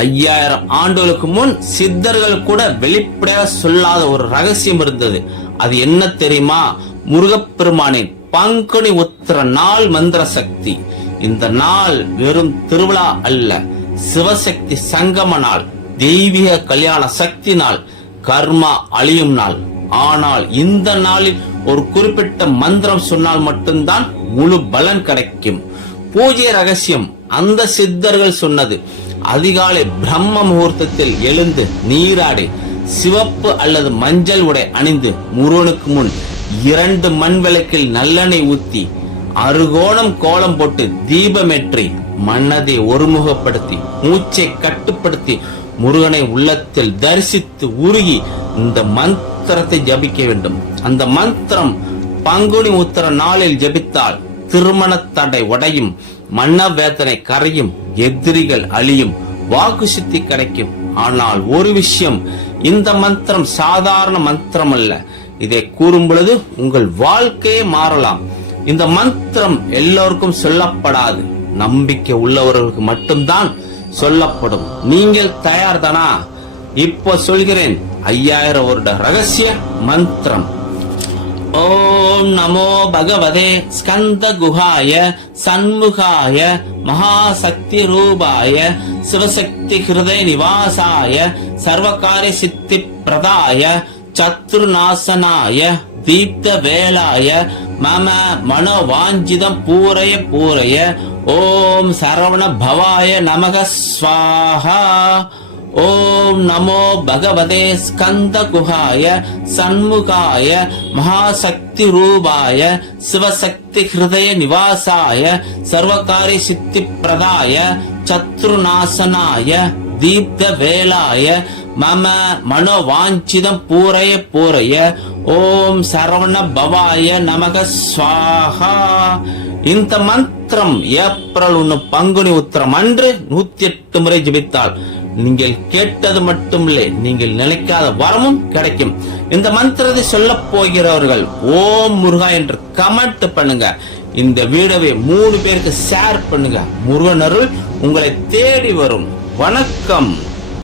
5000 ஆண்டுகளுக்கு முன் சித்தர்கள் கூட வெளிப்படையாக சொல்லாத ஒரு ரகசியம் இருந்தது. அது என்ன தெரியுமா? முருகப்பெருமானின் பங்குனி உத்திர நாள் மந்திர சக்தி. இந்த நாள் வெறும் திருவிழா அல்ல, சிவசக்தி சங்கம நாள், தெய்வீக கல்யாண சக்தி நாள், கர்மா அழியும் நாள். ஆனால் இந்த நாளில் ஒரு குறிப்பிட்ட மந்திரம் சொன்னால் மட்டும்தான் முழு பலன் கிடைக்கும். பூஜை ரகசியம் அந்த சித்தர்கள் சொன்னது. அதிகாலை பிரம்ம முகூர்த்தத்தில் எழுந்து நீராடி சிவப்பு அல்லது மஞ்சள் உடை அணிந்து முருகனுக்கு முன் 2 மண் விளக்கில் நல்லெண்ணெய் ஊத்தி அறுகோணம் கோலம் போட்டு தீபமேற்றி மனதை ஒருமுகப்படுத்தி மூச்சை கட்டுப்படுத்தி முருகனை உள்ளத்தில் தரிசித்து உருகி இந்த மந்திரத்தை ஜபிக்க வேண்டும். அந்த மந்திரம் பங்குனி உத்திர நாளில் ஜபித்தால் திருமண தடை உடையும், மன்ன வேதனை கரையும், எதிரிகள் அழியும், வாக்கு சித்தி கிடைக்கும். ஆனால் ஒரு விஷயம், இந்த மந்திரம் சாதாரண மந்திரம் அல்ல. இதை கூறும் பொழுது உங்கள் வாழ்க்கையே மாறலாம். இந்த மந்திரம் எல்லோருக்கும் சொல்லப்படாது, நம்பிக்கை உள்ளவர்களுக்கு மட்டும்தான் சொல்லப்படும். நீங்கள் தயார் தானா? இப்போ சொல்கிறேன் 5000 வருட ரகசிய மந்திரம். ஓம் நமோ பகவதே ஸ்கந்த குஹாய சண்முகாய மகாசக்தி ரூபாய சிவசக்தி ஹிருதய நிவாசாய சர்வகாரிய சித்தி பிரதாய சத்ருநாசனாய தீப்த வேலாய மம மனோவாஞ்சிதம் பூரய பூரய. ஓம் சரவண பவாய நமக ஸ்வாஹா. ஓம் நமோ பகவதே ஸ்கந்த குஹாய சண்முகாய மகாசக்தி ரூபாய சிவசக்தி ஹிருதய நிவாசாய சர்வகாரிய சித்தி பிரதாய சத்ருநாசனாய தீப்த வேலாய மம மனோவாஞ்சிதம் பூரய பூரய. ஓம் சரவண பவாய நமக ஸ்வாஹா. இந்த மந்திரம் ஏப்ரல் 1 பங்குனி உத்திரம் அன்று 108 முறை ஜபித்தால் நீங்கள் கேட்டது மட்டுமில்லை, நீங்கள் நினைக்காத வரமும் கிடைக்கும். இந்த மந்திரத்தை சொல்ல போகிறவர்கள் ஓம் முருகா என்று கமெண்ட் பண்ணுங்க. இந்த வீடியோவை 3 பேருக்கு ஷேர் பண்ணுங்க. முருகன் அருள் உங்களை தேடி வரும். வணக்கம்.